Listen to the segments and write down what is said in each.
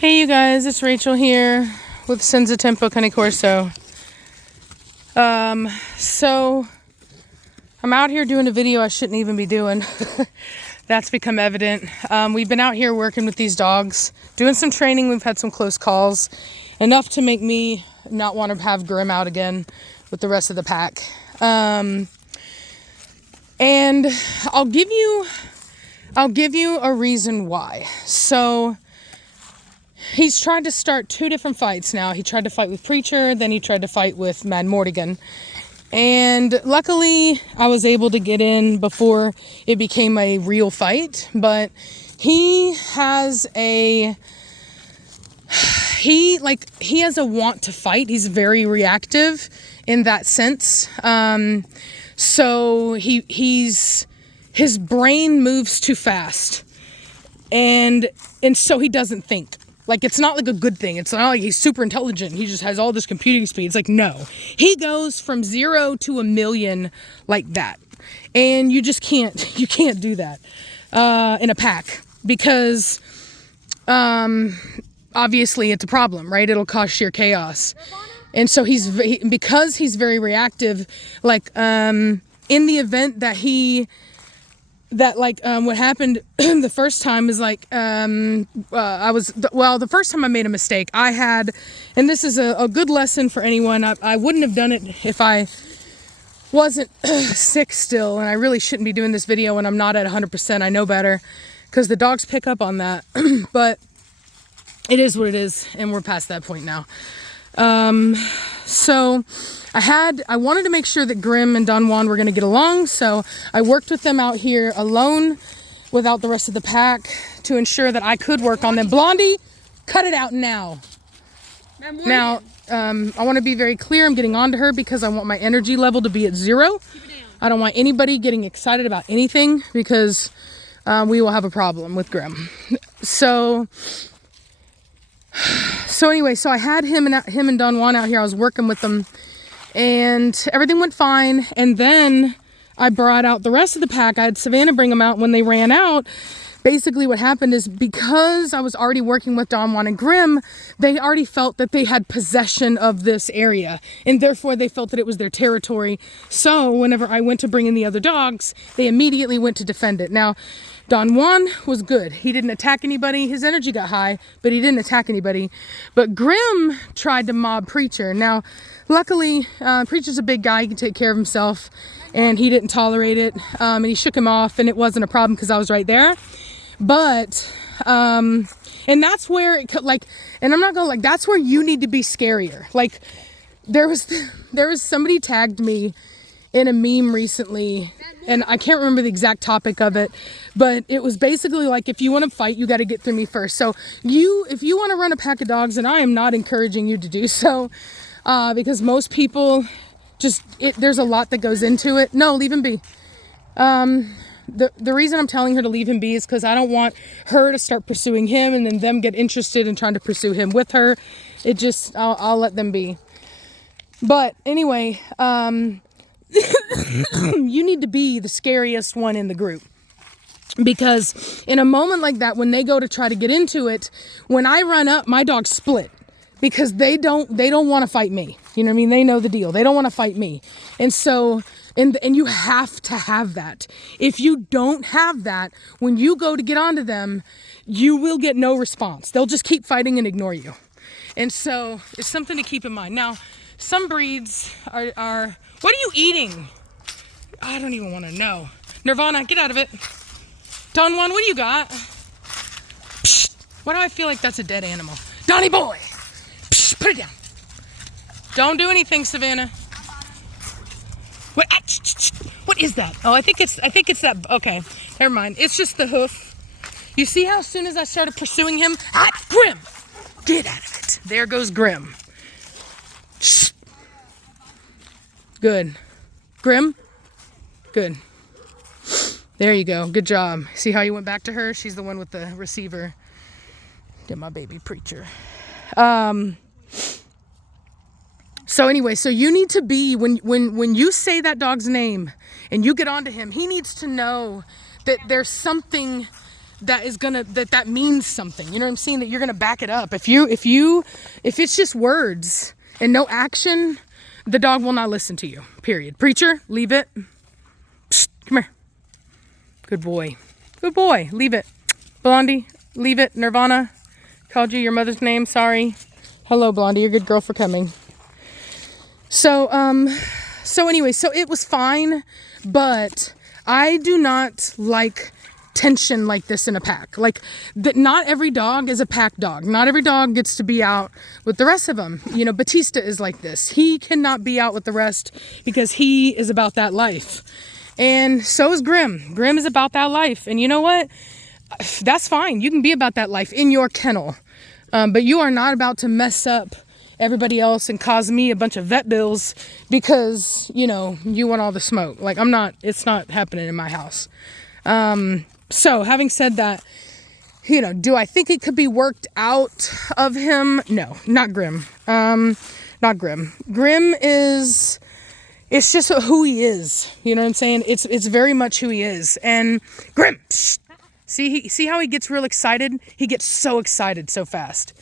Hey you guys, it's Rachel here with Senza Corso. So I'm out here doing a video I shouldn't even be doing. That's become evident. We've been out here working with these dogs, doing some training. We've had some close calls, enough to make me not want to have Grim out again with the rest of the pack. And I'll give you a reason why. So he's tried to start 2 different fights now. He tried to fight with Preacher, then he tried to fight with Mad Mortigan. And luckily, I was able to get in before it became a real fight. But he has a want to fight. He's very reactive in that sense. So his brain moves too fast, and so he doesn't think. Like, it's not like a good thing. It's not like he's super intelligent. He just has all this computing speed. It's like, no. He goes from 0 to 1,000,000 like that. And you just can't do that in a pack because obviously it's a problem, right? It'll cause sheer chaos. And so because he's very reactive, like in the event that what happened the first time is like, the first time I made a mistake, and this is a good lesson for anyone. I wouldn't have done it if I wasn't sick still, and I really shouldn't be doing this video when I'm not at 100%. I know better, because the dogs pick up on that, but it is what it is, and we're past that point now. So I wanted to make sure that Grim and Don Juan were going to get along, so I worked with them out here alone without the rest of the pack to ensure that I could work on them. Blondie, cut it out now. Now, I want to be very clear. I'm getting onto her because I want my energy level to be at 0. I don't want anybody getting excited about anything because we will have a problem with Grim. So anyway, so I had him and Don Juan out here. I was working with them, and everything went fine. And then I brought out the rest of the pack. I had Savannah bring them out. When they ran out, basically what happened is, because I was already working with Don Juan and Grim, they already felt that they had possession of this area, and therefore they felt that it was their territory. So whenever I went to bring in the other dogs, they immediately went to defend it. Now, Don Juan was good. He didn't attack anybody. His energy got high, but he didn't attack anybody. But Grim tried to mob Preacher. Now, luckily, Preacher's a big guy. He can take care of himself, and he didn't tolerate it. And he shook him off, and it wasn't a problem because I was right there. But, and that's where and I'm not gonna, that's where you need to be scarier. Like, there was somebody tagged me in a meme recently, and I can't remember the exact topic of it, but it was basically like, if you want to fight, you got to get through me first. So if you want to run a pack of dogs, and I am not encouraging you to do so, because most people there's a lot that goes into it. No, leave him be. The reason I'm telling her to leave him be is because I don't want her to start pursuing him and then them get interested in trying to pursue him with her. I'll let them be. But anyway, you need to be the scariest one in the group, because in a moment like that, when they go to try to get into it, when I run up, my dogs split because they don't want to fight me. You know what I mean? They know the deal. They don't want to fight me. And so, and you have to have that. If you don't have that, when you go to get onto them, you will get no response. They'll just keep fighting and ignore you. And so it's something to keep in mind. Now, some breeds are what are you eating? I don't even want to know. Nirvana, get out of it. Don Juan, what do you got? Psst. Why do I feel like that's a dead animal? Donnie boy! Psst, put it down. Don't do anything, Savannah. What is that? Oh, I think it's that. Okay, never mind. It's just the hoof. You see how as soon as I started pursuing him, Grim, get out of it. There goes Grim. Shh. Good. Grim? Good. There you go. Good job. See how you went back to her? She's the one with the receiver. Get my baby Preacher. So anyway, so you need to be, when you say that dog's name and you get onto him, he needs to know that there's something that is gonna, that means something. You know what I'm saying? That you're gonna back it up. If it's just words and no action, the dog will not listen to you, period. Preacher, leave it. Psst, come here. Good boy. Good boy. Leave it. Blondie, leave it. Nirvana, called you your mother's name. Sorry. Hello, Blondie. You're a good girl for coming. So anyway, so it was fine, but I do not like tension like this in a pack. Like, that not every dog is a pack dog. Not every dog gets to be out with the rest of them. You know, Batista is like this. He cannot be out with the rest because he is about that life. And so is Grim. Grim is about that life. And you know what? That's fine. You can be about that life in your kennel. But you are not about to mess up everybody else and cause me a bunch of vet bills because, you know, you want all the smoke. Like, it's not happening in my house. So having said that, you know, do I think it could be worked out of him? No, not Grim. Not Grim. Grim is, it's just who he is. You know what I'm saying? It's very much who he is. And Grim, shh. See how he gets real excited? He gets so excited so fast.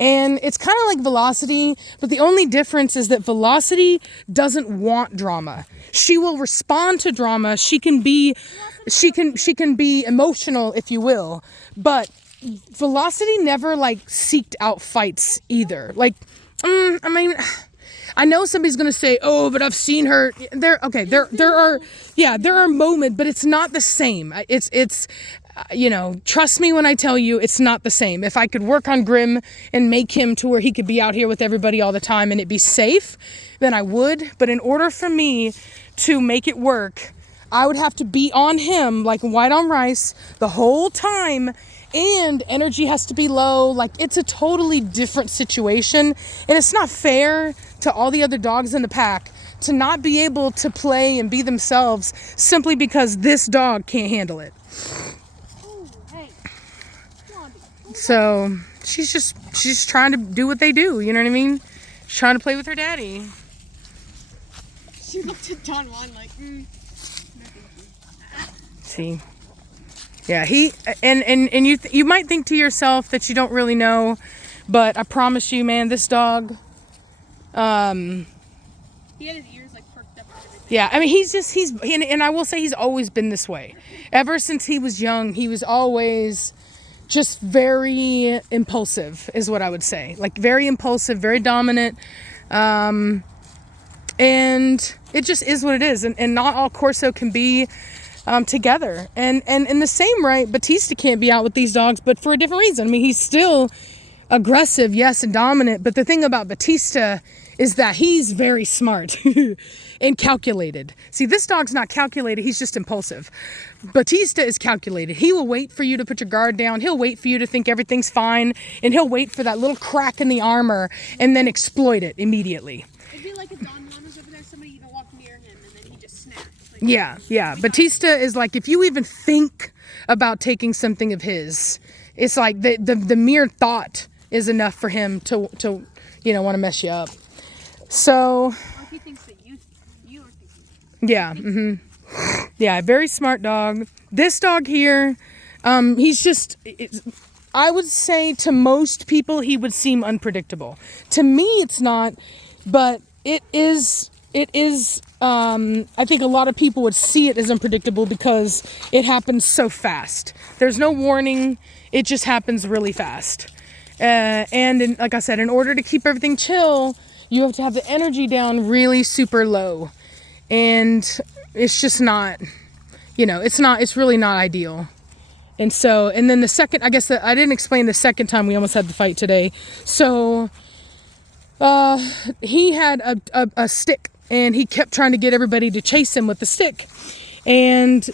And it's kind of like Velocity, but the only difference is that Velocity doesn't want drama. She will respond to drama. She can be emotional, if you will, but Velocity never like seeked out fights either. Like, I mean, I know somebody's gonna say, "Oh, but I've seen her." There are moments, but it's not the same. It's you know, trust me when I tell you it's not the same. If I could work on Grim and make him to where he could be out here with everybody all the time and it be safe, then I would. But in order for me to make it work, I would have to be on him like white on rice the whole time, and energy has to be low. Like, it's a totally different situation, and it's not fair to all the other dogs in the pack to not be able to play and be themselves simply because this dog can't handle it. So she's just trying to do what they do, you know what I mean? She's trying to play with her daddy. She looked at Don Juan like, See, yeah, he and you might think to yourself that you don't really know, but I promise you, man, this dog, he had his ears like perked up and everything. Yeah, I mean, and I will say he's always been this way. Ever since he was young, he was always just very impulsive, is what I would say. Like, very impulsive, very dominant. And it just is what it is. And not all Corso can be together. And in the same right, Batista can't be out with these dogs, but for a different reason. I mean, he's still aggressive, yes, and dominant. But the thing about Batista is that he's very smart and calculated. See, this dog's not calculated. He's just impulsive. Batista is calculated. He will wait for you to put your guard down. He'll wait for you to think everything's fine. And he'll wait for that little crack in the armor and then exploit it immediately. It'd be like if Don Juan was over there, somebody even walked near him and then he just snapped. Like, Yeah. Batista is like, if you even think about taking something of his, it's like the mere thought is enough for him to want to mess you up. So, or if he thinks that you are thinking. Yeah. Yeah, very smart dog. This dog here, he's just, I would say to most people he would seem unpredictable. To me it's not, but it is, I think a lot of people would see it as unpredictable because it happens so fast. There's no warning. It just happens really fast. Like I said, in order to keep everything chill, you have to have the energy down really super low. And it's just not, it's really not ideal. And so, and then the second, I guess I didn't explain the second time we almost had the fight today. So, he had a stick and he kept trying to get everybody to chase him with the stick. And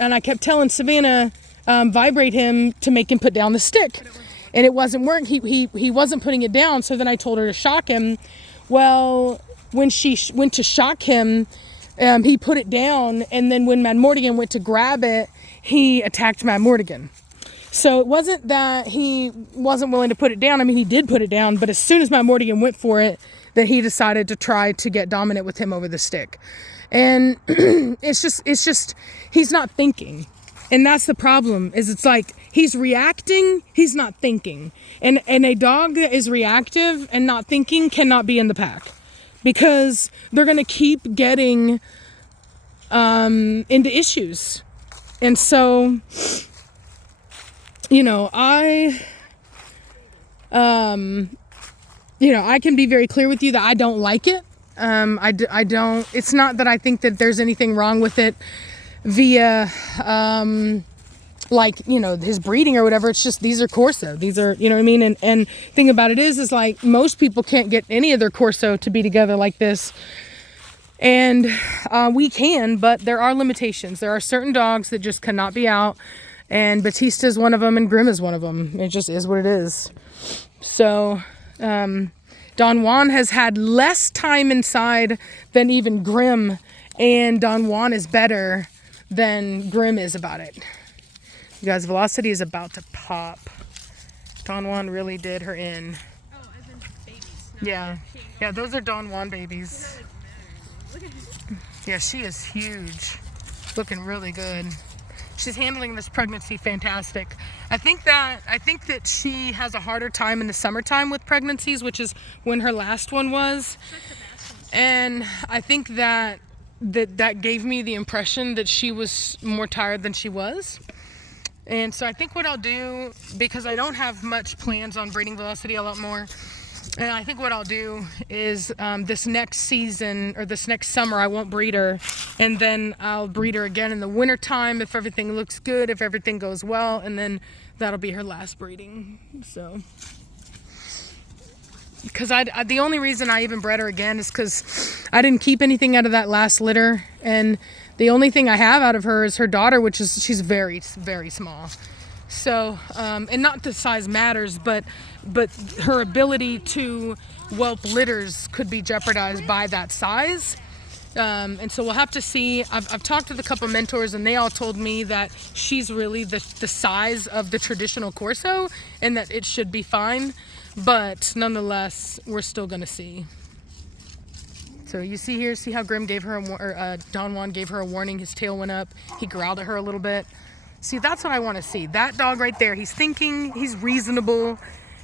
I kept telling Savannah, vibrate him to make him put down the stick. And it wasn't working. He wasn't putting it down. So then I told her to shock him. Well, when she went to shock him, he put it down. And then when Mad Mortigan went to grab it, he attacked Mad Mortigan. So it wasn't that he wasn't willing to put it down. I mean, he did put it down. But as soon as Mad Mortigan went for it, that he decided to try to get dominant with him over the stick. And it's just he's not thinking. And that's the problem, is it's like he's reacting, he's not thinking. And a dog that is reactive and not thinking cannot be in the pack, because they're going to keep getting into issues. And so, you know, I can be very clear with you that I don't like it. I don't, it's not that I think that there's anything wrong with it via, like, you know, his breeding or whatever. It's just, these are Corso. These are, you know what I mean? And thing about it is like, most people can't get any of their Corso to be together like this. And we can, but there are limitations. There are certain dogs that just cannot be out. And Batista is one of them, and Grimm is one of them. It just is what it is. So, Don Juan has had less time inside than even Grimm, and Don Juan is better than Grimm is about it. You guys, Velocity is about to pop. Don Juan really did her in. Oh, as in babies. Yeah, those are Don Juan babies. Look at her. Yeah, she is huge. Looking really good. She's handling this pregnancy fantastic. I think that she has a harder time in the summertime with pregnancies, which is when her last one was. And I think that gave me the impression that she was more tired than she was. And so I think what I'll do, because I don't have much plans on breeding Velocity a lot more, and I think what I'll do is this next season, or this next summer, I won't breed her, and then I'll breed her again in the winter time if everything looks good, if everything goes well, and then that'll be her last breeding. So, because the only reason I even bred her again is because I didn't keep anything out of that last litter, and the only thing I have out of her is her daughter, which is, she's very, very small. So, and not the size matters, but her ability to whelp litters could be jeopardized by that size. And so we'll have to see. I've talked with a couple mentors, and they all told me that she's really the size of the traditional Corso, and that it should be fine. But nonetheless, we're still going to see. So you see here, see how Grimm gave her, Don Juan gave her a warning. His tail went up. He growled at her a little bit. See, that's what I want to see. That dog right there, he's thinking, he's reasonable.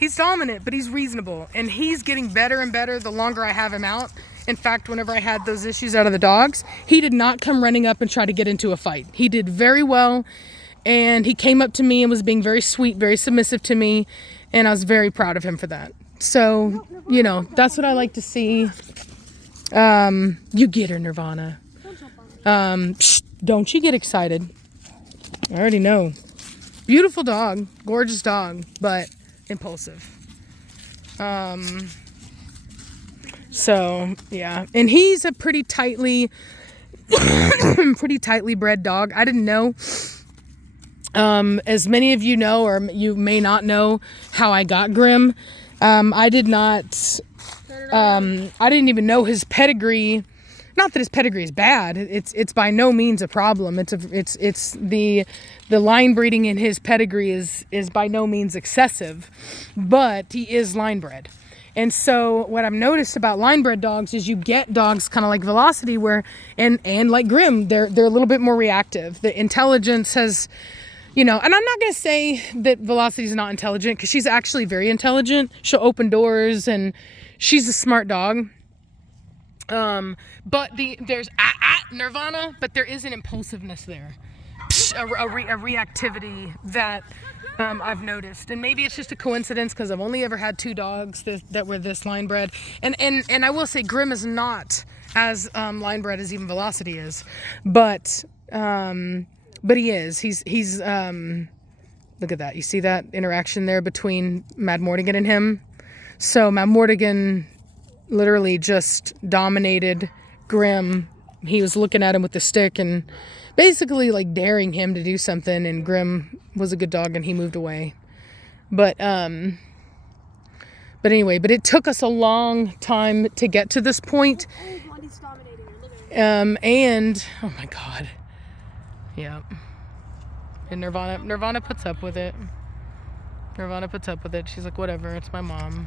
He's dominant, but he's reasonable. And he's getting better and better the longer I have him out. In fact, whenever I had those issues out of the dogs, he did not come running up and try to get into a fight. He did very well, and he came up to me and was being very sweet, very submissive to me, and I was very proud of him for that. So, you know, that's what I like to see. You get her, Nirvana. Don't you get excited. I already know. Beautiful dog, gorgeous dog, but impulsive. So yeah, and he's a pretty tightly bred dog. I didn't know, as many of you know, or you may not know, how I got Grimm. I didn't even know his pedigree. Not that his pedigree is bad. It's by no means a problem. It's the line breeding in his pedigree is by no means excessive, but he is line bred. And so what I've noticed about line bred dogs is you get dogs kind of like Velocity, where and like Grimm, they're a little bit more reactive. The intelligence has, you know, and I'm not going to say that Velocity is not intelligent, because she's actually very intelligent. She'll open doors, and she's a smart dog. But there's Nirvana, but there is an impulsiveness there, a reactivity that I've noticed, and maybe it's just a coincidence because I've only ever had 2 dogs that were this line bred, and I will say Grimm is not as line bred as even Velocity is, but he is. He's look at that. You see that interaction there between Mad Mortigan and him? So Mad Mortigan literally just dominated Grimm. He was looking at him with the stick and basically like daring him to do something, and Grimm was a good dog and he moved away. But anyway, it took us a long time to get to this point. And oh my god. Yeah. And Nirvana puts up with it. She's like, whatever, it's my mom.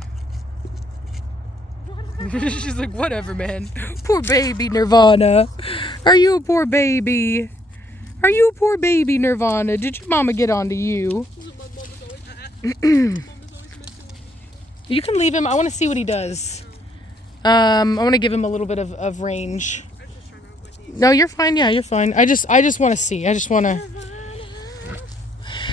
She's like, whatever, man. Poor baby, Nirvana. Are you a poor baby? Are you a poor baby, Nirvana? Did your mama get onto you? You can leave him. I want to see what he does. I want to give him a little bit of range. No, you're fine. Yeah, you're fine. I just want to see. I just want to.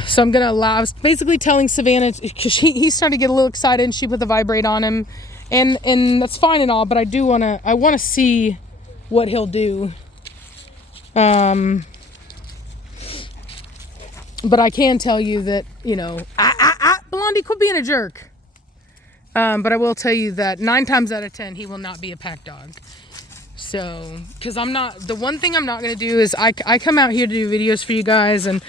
So I'm gonna allow. I was basically telling Savannah because he started to get a little excited and she put the vibrate on him, and that's fine and all. But I want to see what he'll do. But I can tell you that, you know, Blondie, quit being a jerk. But I will tell you that 9 times out of 10, he will not be a pack dog. So, because the one thing I'm not going to do is I come out here to do videos for you guys, and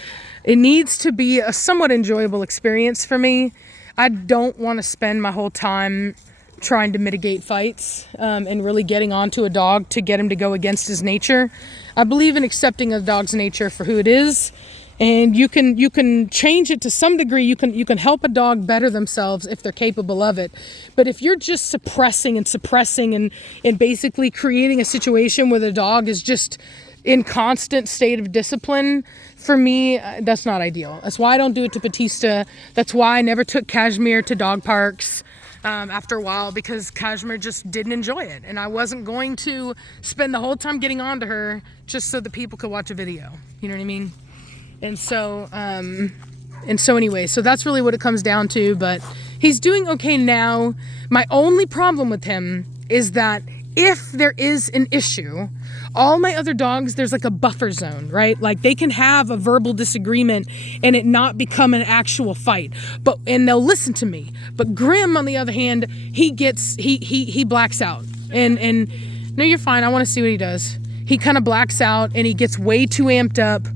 it needs to be a somewhat enjoyable experience for me. I don't want to spend my whole time trying to mitigate fights and really getting onto a dog to get him to go against his nature. I believe in accepting a dog's nature for who it is, and you can change it to some degree. You can help a dog better themselves if they're capable of it. But if you're just suppressing and basically creating a situation where the dog is just in constant state of discipline, for me, that's not ideal. That's why I don't do it to Batista. That's why I never took Cashmere to dog parks after a while, because Cashmere just didn't enjoy it. And I wasn't going to spend the whole time getting onto her just so that people could watch a video. You know what I mean? And so anyway, so that's really what it comes down to. But he's doing okay now. My only problem with him is that if there is an issue, all my other dogs, there's like a buffer zone, right? Like they can have a verbal disagreement and it not become an actual fight, and they'll listen to me. But Grim, on the other hand, he blacks out. And no, you're fine. I want to see what he does. He kind of blacks out and he gets way too amped up.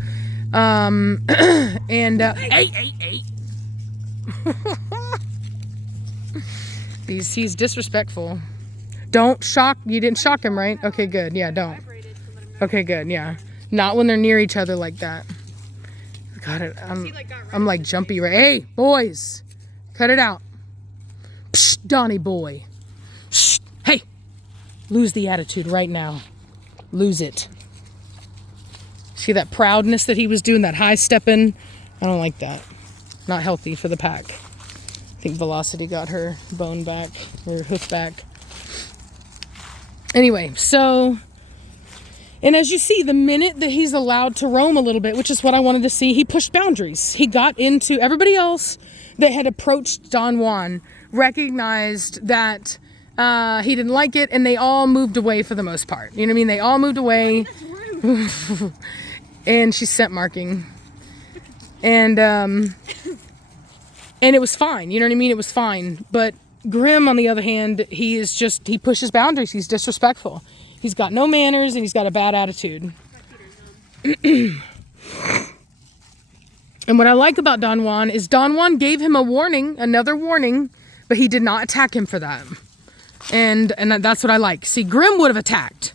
Hey. He's disrespectful. Don't shock. You didn't shock him, right? Okay, good. Yeah, don't. Okay, good. Yeah. Not when they're near each other like that. Got it. I'm like jumpy, right? Hey, boys. Cut it out. Psh, Donnie boy. Psh, hey. Lose the attitude right now. Lose it. See that proudness that he was doing, that high stepping? I don't like that. Not healthy for the pack. I think Velocity got her bone back, or hoof back. Anyway, so, and as you see, the minute that he's allowed to roam a little bit, which is what I wanted to see, he pushed boundaries. He got into, everybody else that had approached Don Juan recognized that he didn't like it, and they all moved away for the most part. You know what I mean? They all moved away. And she's scent marking. And it was fine. You know what I mean? It was fine. But Grim, on the other hand, he pushes boundaries. He's disrespectful. He's got no manners and he's got a bad attitude. And what I like about Don Juan is Don Juan gave him another warning, but he did not attack him for that. And that's what I like. See, Grim would have attacked.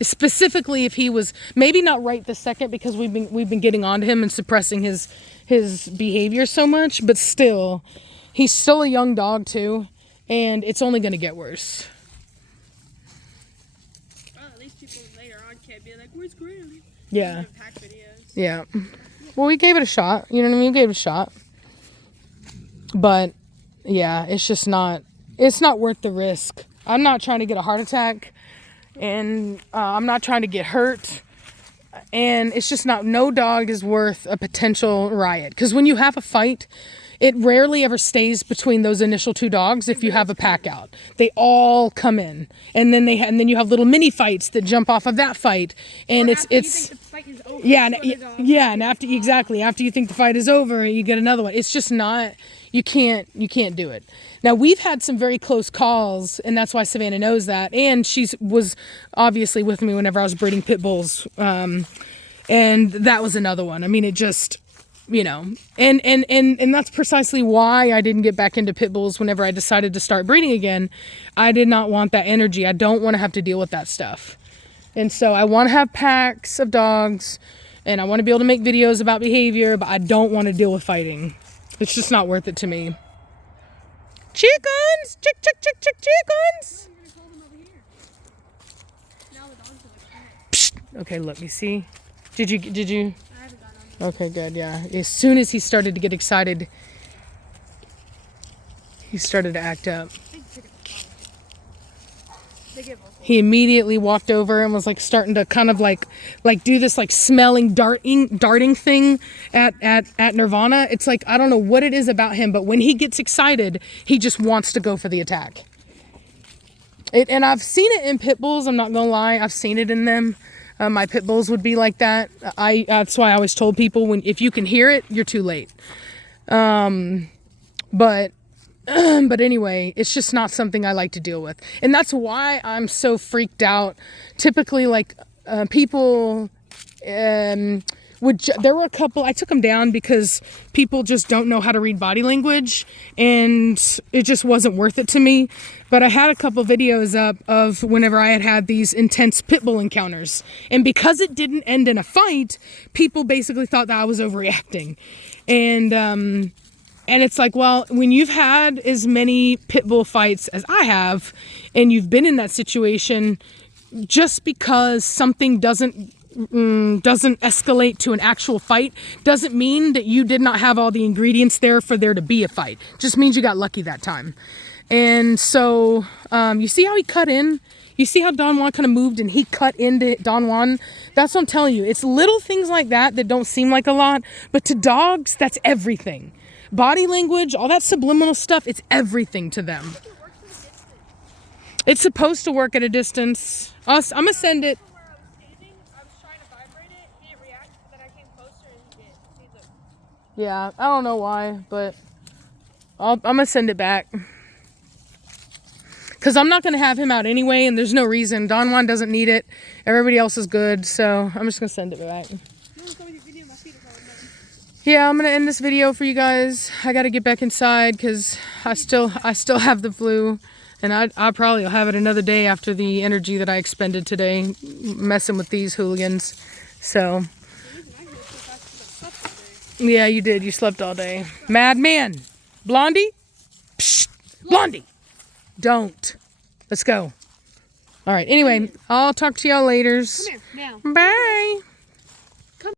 Specifically if he was maybe not right this second, because we've been getting onto him and suppressing his behavior so much, but still, he's still a young dog too, and it's only going to get worse. Well, at least people later on can't be like, "Where's Grim?" Yeah. Pack videos. Yeah. Well, we gave it a shot. You know what I mean? We gave it a shot. But yeah, it's just not. It's not worth the risk. I'm not trying to get a heart attack. And I'm not trying to get hurt, and it's just not, no dog is worth a potential riot, because when you have a fight, it rarely ever stays between those initial 2 dogs. If you have a pack out, they all come in, and then you have little mini fights that jump off of that fight, and it's you think the fight is over, and after you think the fight is over, you get another one. It's just not, you can't do it. Now, we've had some very close calls, and that's why Savannah knows that. And she was obviously with me whenever I was breeding pit bulls. And that was another one. I mean, it just, you know, and that's precisely why I didn't get back into pit bulls whenever I decided to start breeding again. I did not want that energy. I don't want to have to deal with that stuff. And so I want to have packs of dogs, and I want to be able to make videos about behavior, but I don't want to deal with fighting. It's just not worth it to me. Chickens! Chickens! Psst. Okay, look, you see? Did you? I haven't gone on. Okay, good. Yeah. As soon as he started to get excited, he started to act up. He immediately walked over and was like starting to kind of like do this like smelling darting thing at Nirvana. It's like, I don't know what it is about him, but when he gets excited, he just wants to go for the attack. And I've seen it in pit bulls. I'm not gonna lie, I've seen it in them. My pit bulls would be like that. That's why I always told people, if you can hear it, you're too late. But anyway, it's just not something I like to deal with. And that's why I'm so freaked out. Typically, like, people, there were a couple, I took them down because people just don't know how to read body language, and it just wasn't worth it to me. But I had a couple videos up of whenever I had these intense pit bull encounters. And because it didn't end in a fight, people basically thought that I was overreacting. And it's like, well, when you've had as many pit bull fights as I have, and you've been in that situation, just because something doesn't escalate to an actual fight doesn't mean that you did not have all the ingredients there for there to be a fight. Just means you got lucky that time. And so, you see how he cut in? You see how Don Juan kind of moved and he cut into Don Juan? That's what I'm telling you. It's little things like that that don't seem like a lot, but to dogs, that's everything. Body language, all that subliminal stuff, it's everything to them. It's supposed to work at a distance. I'm going to send it. Where I was standing, I was trying to vibrate it, he didn't react, but then I came closer and he did. He's like, Yeah, I don't know why, but I'm going to send it back. Because I'm not going to have him out anyway, and there's no reason. Don Juan doesn't need it. Everybody else is good, so I'm just going to send it back. Yeah, I'm going to end this video for you guys. I got to get back inside because I still have the flu. And I probably will have it another day after the energy that I expended today messing with these hooligans. So, yeah, you did. You slept all day. Madman. Blondie? Psst. Blondie. Don't. Let's go. All right. Anyway, I'll talk to y'all later. come here, now. Bye.